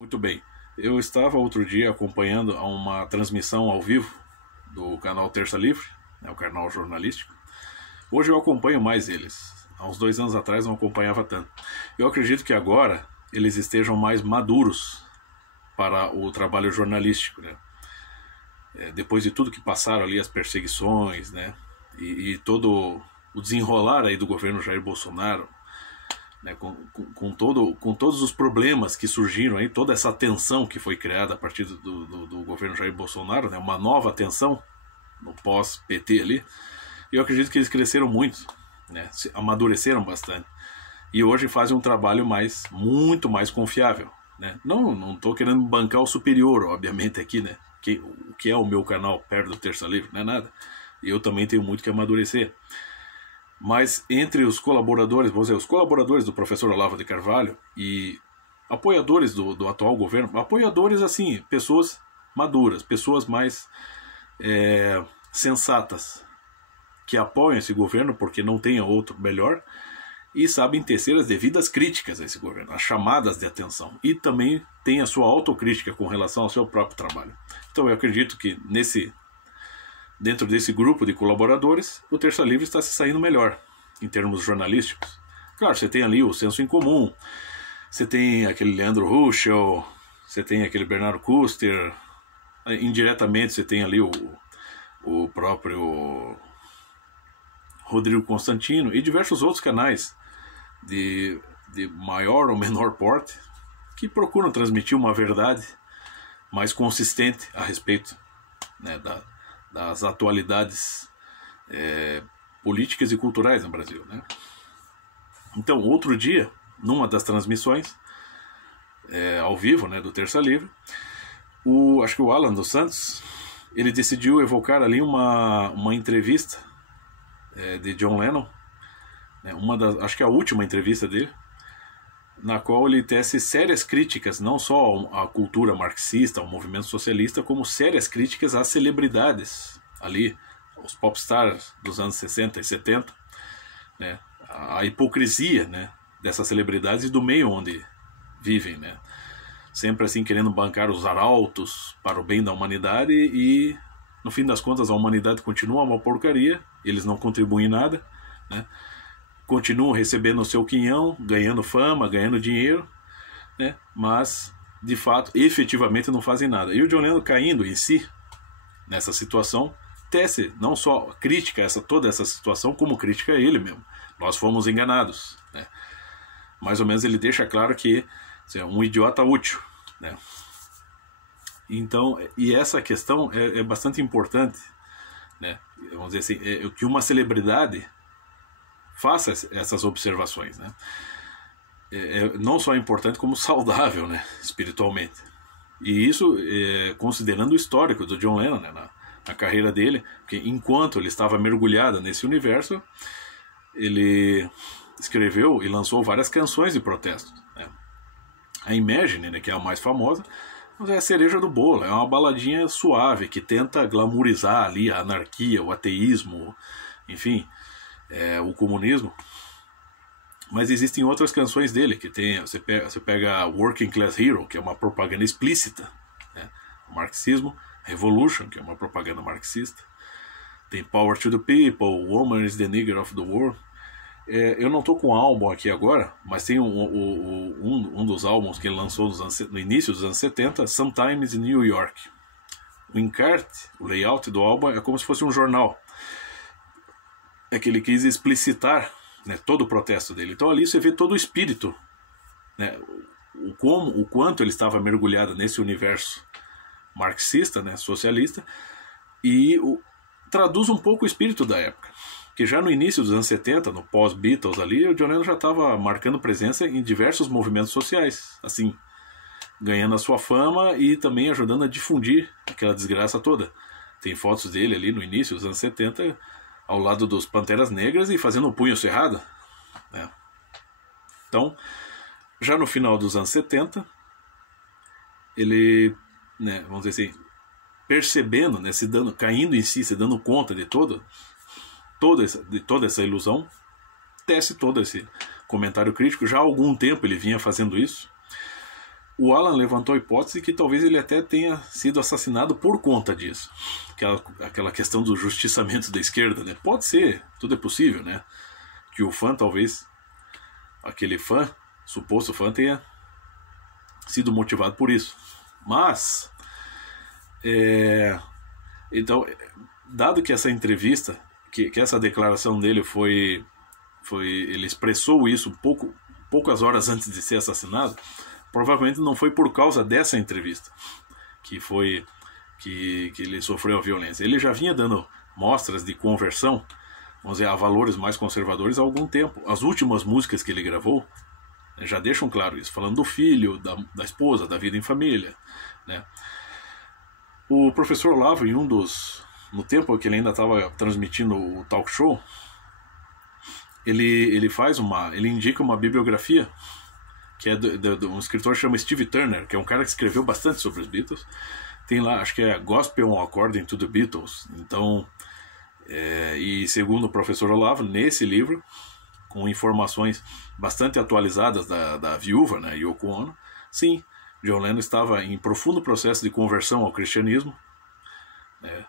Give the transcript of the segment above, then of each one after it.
Muito bem. Eu estava outro dia acompanhando uma transmissão ao vivo do canal Terça Livre, o canal jornalístico. Hoje eu acompanho mais eles. Há uns 2 anos atrás não acompanhava tanto. Eu acredito que agora eles estejam mais maduros para o trabalho jornalístico, né? Depois de tudo que passaram ali, as perseguições, né? E todo o desenrolar aí do governo Jair Bolsonaro, né, com todos os problemas que surgiram aí, toda essa tensão que foi criada a partir do governo Jair Bolsonaro, né, uma nova tensão no pós-PT ali, eu acredito que eles cresceram muito, né, amadureceram bastante, e hoje fazem um trabalho muito mais confiável, né. Não estou querendo bancar o superior, obviamente, aqui, né, o que é o meu canal perto do Terça Livre, não é nada, e eu também tenho muito que amadurecer. Mas entre os colaboradores, vamos dizer, os colaboradores do professor Olavo de Carvalho e apoiadores do atual governo, apoiadores assim, pessoas maduras, pessoas mais sensatas, que apoiam esse governo porque não tem outro melhor e sabem tecer as devidas críticas a esse governo, as chamadas de atenção, e também tem a sua autocrítica com relação ao seu próprio trabalho. Então eu acredito que dentro desse grupo de colaboradores, o Terça Livre está se saindo melhor, em termos jornalísticos. Claro, você tem ali o Senso em Comum, você tem aquele Leandro Ruschel, você tem aquele Bernardo Kuster, indiretamente você tem ali o próprio Rodrigo Constantino e diversos outros canais de maior ou menor porte que procuram transmitir uma verdade mais consistente a respeito, né, das atualidades políticas e culturais no Brasil, né? Então, outro dia, numa das transmissões ao vivo, né, do Terça Livre, acho que o Alan dos Santos, ele decidiu evocar ali uma entrevista de John Lennon, né, acho que é a última entrevista dele, na qual ele tece sérias críticas, não só à cultura marxista, ao movimento socialista, como sérias críticas às celebridades ali, os popstars dos anos 60 e 70, né, a hipocrisia, né, dessas celebridades e do meio onde vivem, né, sempre assim querendo bancar os arautos para o bem da humanidade e, no fim das contas, a humanidade continua uma porcaria, eles não contribuem em nada, né, continuam recebendo o seu quinhão, ganhando fama, ganhando dinheiro, né? Mas, de fato, efetivamente não fazem nada. E o John Lennon caindo em si, nessa situação, tece não só crítica a toda essa situação, como crítica a ele mesmo. Nós fomos enganados, né? Mais ou menos ele deixa claro que é um idiota útil, né? Então, e essa questão é bastante importante, né? Vamos dizer assim, que uma celebridade faça essas observações, né? Não só importante como saudável, né, espiritualmente. E isso considerando o histórico do John Lennon, né, na carreira dele, porque enquanto ele estava mergulhado nesse universo, ele escreveu e lançou várias canções de protesto, né? A Imagine, né, que é a mais famosa, mas é a cereja do bolo, é uma baladinha suave que tenta glamourizar ali a anarquia, o ateísmo, enfim, o comunismo. Mas existem outras canções dele que tem, você pega Working Class Hero, que é uma propaganda explícita, né? O marxismo, Revolution, que é uma propaganda marxista, tem Power to the People, Woman is the Nigger of the World. Eu não estou com o álbum aqui agora, mas tem um dos álbuns que ele lançou no início dos anos 70, Sometimes in New York. O encarte, o layout do álbum é como se fosse um jornal, é que ele quis explicitar, né, todo o protesto dele. Então ali você vê todo o espírito, né, o quanto ele estava mergulhado nesse universo marxista, né, socialista, e traduz um pouco o espírito da época. Que já no início dos anos 70, no pós-Beatles ali, o John Lennon já estava marcando presença em diversos movimentos sociais, assim, ganhando a sua fama e também ajudando a difundir aquela desgraça toda. Tem fotos dele ali no início dos anos 70, ao lado dos Panteras Negras e fazendo o punho cerrado, né? Então, já no final dos anos 70, ele, né, vamos dizer assim, percebendo, né, caindo em si, se dando conta de toda essa ilusão, tece todo esse comentário crítico. Já há algum tempo ele vinha fazendo isso. o Alan levantou a hipótese que talvez ele até tenha sido assassinado por conta disso. Aquela questão do justiçamento da esquerda, né? Pode ser, tudo é possível, né? Que o fã, talvez, aquele fã, suposto fã, tenha sido motivado por isso. Mas, então, dado que essa entrevista, que essa declaração dele ele expressou isso poucas horas antes de ser assassinado, provavelmente não foi por causa dessa entrevista que ele sofreu a violência. Ele já vinha dando mostras de conversão, vamos dizer, a valores mais conservadores há algum tempo. As últimas músicas que ele gravou já deixam claro isso, falando do filho, da esposa, da vida em família, né? O professor Olavo, no tempo que ele ainda estava transmitindo o talk show, ele indica uma bibliografia que é de um escritor que chama Steve Turner, que é um cara que escreveu bastante sobre os Beatles. Tem lá, acho que é Gospel According to the Beatles. Então, e segundo o professor Olavo, nesse livro, com informações bastante atualizadas da viúva, né, Yoko Ono, sim, John Lennon estava em profundo processo de conversão ao cristianismo,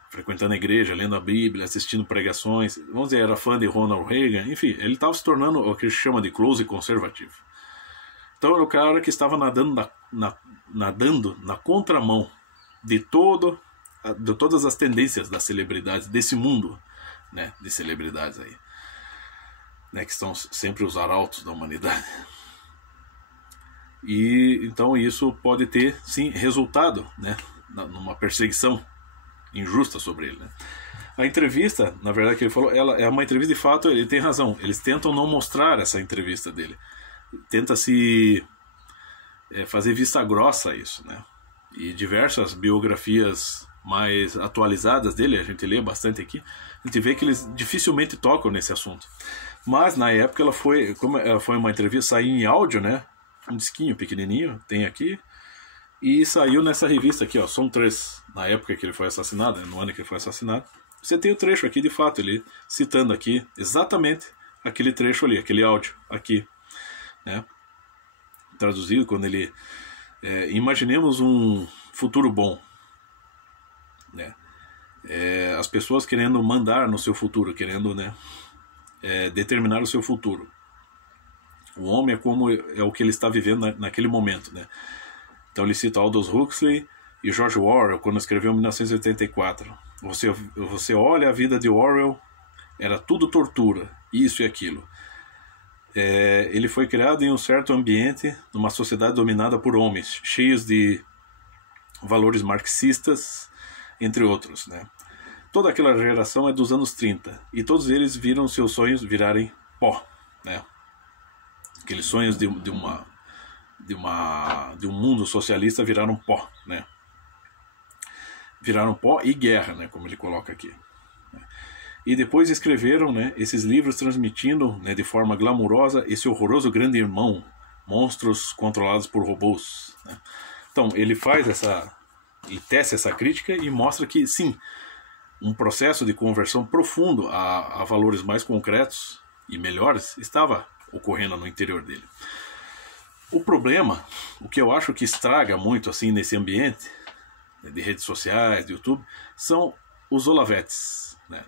frequentando a igreja, lendo a Bíblia, assistindo pregações, vamos dizer, era fã de Ronald Reagan, enfim, ele estava se tornando o que se chama de close conservativo. Então era o cara que estava nadando na contramão de todas as tendências das celebridades, desse mundo, né, de celebridades aí, né, que estão sempre os arautos da humanidade. E então isso pode ter, sim, resultado, né, numa perseguição injusta sobre ele, né? A entrevista, na verdade, que ele falou, ela é uma entrevista de fato, ele tem razão. Eles tentam não mostrar essa entrevista dele. Tenta-se fazer vista grossa a isso, né? E diversas biografias mais atualizadas dele, a gente lê bastante aqui, a gente vê que eles dificilmente tocam nesse assunto. Mas na época como ela foi uma entrevista, saiu em áudio, né? Um disquinho pequenininho, tem aqui. E saiu nessa revista aqui, ó, Som 3, na época que ele foi assassinado, né, no ano que ele foi assassinado. Você tem o trecho aqui, de fato, ele citando aqui exatamente aquele trecho ali, aquele áudio aqui, né? Traduzido quando ele... imaginemos um futuro bom, né? As pessoas querendo mandar no seu futuro, querendo, né, determinar o seu futuro. O homem é o que ele está vivendo naquele momento, né? Então ele cita Aldous Huxley e George Orwell quando escreveu 1984. Você olha a vida de Orwell, era tudo tortura, isso e aquilo. Ele foi criado em um certo ambiente, numa sociedade dominada por homens, cheios de valores marxistas, entre outros, né? Toda aquela geração é dos anos 30, e todos eles viram seus sonhos virarem pó, né? Aqueles sonhos de um mundo socialista viraram pó, né? Viraram pó e guerra, né, como ele coloca aqui. E depois escreveram, né, esses livros transmitindo, né, de forma glamurosa esse horroroso grande irmão, monstros controlados por robôs, né? Então ele tece essa crítica e mostra que sim, um processo de conversão profundo a valores mais concretos e melhores estava ocorrendo no interior dele. O problema, o que eu acho que estraga muito assim nesse ambiente, né, de redes sociais, de YouTube, são os Olavetes, né?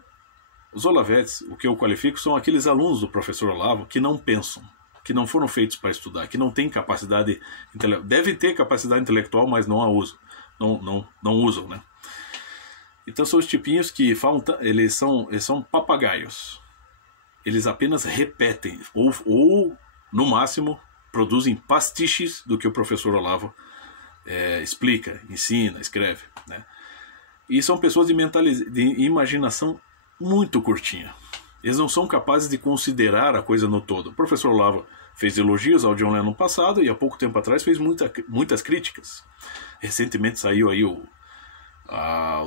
Os Olavetes, o que eu qualifico, são aqueles alunos do professor Olavo que não pensam, que não foram feitos para estudar, que não têm capacidade intelectual. Devem ter capacidade intelectual, mas não a usam. Não usam, né? Então são os tipinhos que falam, eles são papagaios. Eles apenas repetem, ou no máximo, produzem pastiches do que o professor Olavo explica, ensina, escreve, né? E são pessoas de imaginação muito curtinha. Eles não são capazes de considerar a coisa no todo. O professor Olavo fez elogios ao John Lennon no passado e há pouco tempo atrás fez muitas críticas. Recentemente saiu aí o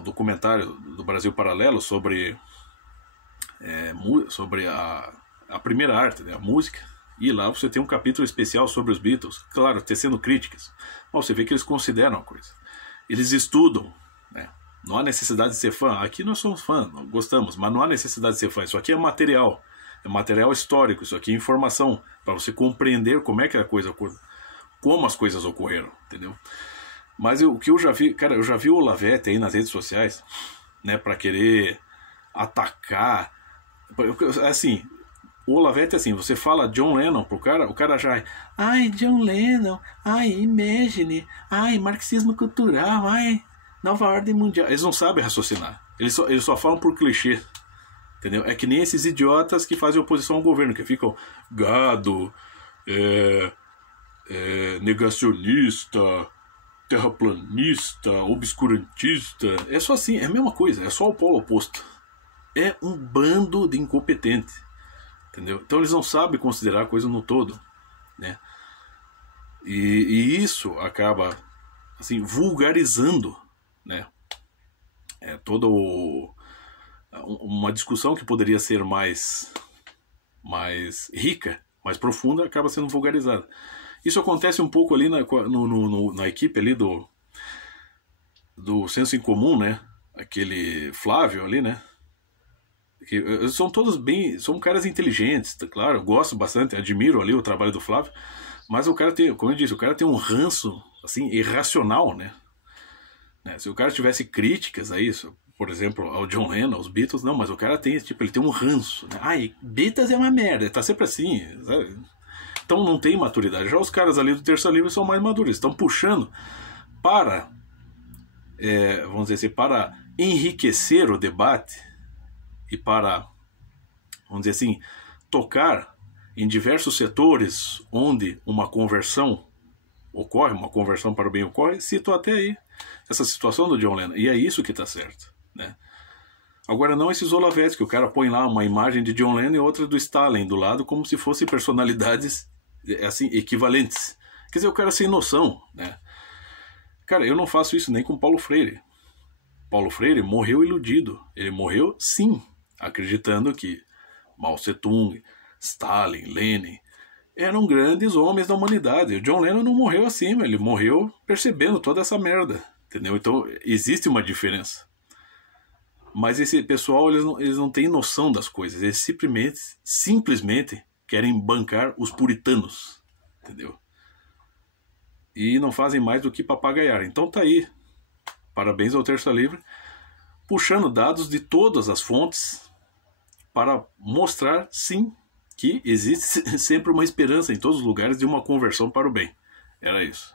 documentário do Brasil Paralelo sobre a primeira arte, né, a música. E lá você tem um capítulo especial sobre os Beatles, claro, tecendo críticas. Mas você vê que eles consideram a coisa. Eles estudam, né? Não há necessidade de ser fã. Aqui nós somos fãs, gostamos, mas não há necessidade de ser fã. Isso aqui é material histórico, isso aqui é informação, para você compreender como é que a coisa como as coisas ocorreram, entendeu? Mas o que eu já vi, cara, eu já vi o Olavete aí nas redes sociais, né, para querer atacar, assim, o Olavete, assim, você fala John Lennon pro cara, o cara já, ai, John Lennon, ai, Imagine, ai, marxismo cultural, ai, nova ordem mundial. Eles não sabem raciocinar, eles só falam por clichê, entendeu? É que nem esses idiotas que fazem oposição ao governo, que ficam gado, negacionista, terraplanista, obscurantista. É só assim, é a mesma coisa, é só o polo oposto. É um bando de incompetente, entendeu? Então eles não sabem considerar a coisa no todo, né? E isso acaba assim vulgarizando, né? Toda uma discussão que poderia ser mais rica, mais profunda, acaba sendo vulgarizada. Isso acontece um pouco ali na equipe ali do Senso em Comum, né? Aquele Flávio ali, né? Que são todos são caras inteligentes, claro, eu gosto bastante, admiro ali o trabalho do Flávio, mas o cara tem, como eu disse, o cara tem um ranço assim irracional, né? Se o cara tivesse críticas a isso, por exemplo, ao John Lennon, aos Beatles, não, mas o cara tem, tipo, ele tem um ranço, né? Ai, Beatles é uma merda, tá sempre assim, sabe? Então não tem maturidade. Já os caras ali do Terça Livre são mais maduros, estão puxando para, vamos dizer assim, para enriquecer o debate e para, vamos dizer assim, tocar em diversos setores onde uma conversão ocorre, uma conversão para o bem ocorre. Cito até aí essa situação do John Lennon, e é isso que está certo, né? Agora não esses Olavetes, que o cara põe lá uma imagem de John Lennon e outra do Stalin do lado, como se fossem personalidades assim, equivalentes. Quer dizer, o cara sem noção, né? Cara, eu não faço isso nem com Paulo Freire. Paulo Freire morreu iludido. Ele morreu, sim, acreditando que Mao Tse-tung, Stalin, Lenin eram grandes homens da humanidade. O John Lennon não morreu assim, ele morreu percebendo toda essa merda, entendeu? Então existe uma diferença. Mas esse pessoal, eles não têm noção das coisas. Eles simplesmente querem bancar os puritanos, entendeu? E não fazem mais do que papagaiar. Então tá aí. Parabéns ao Terça Livre, puxando dados de todas as fontes para mostrar, sim, que existe sempre uma esperança em todos os lugares de uma conversão para o bem. Era isso.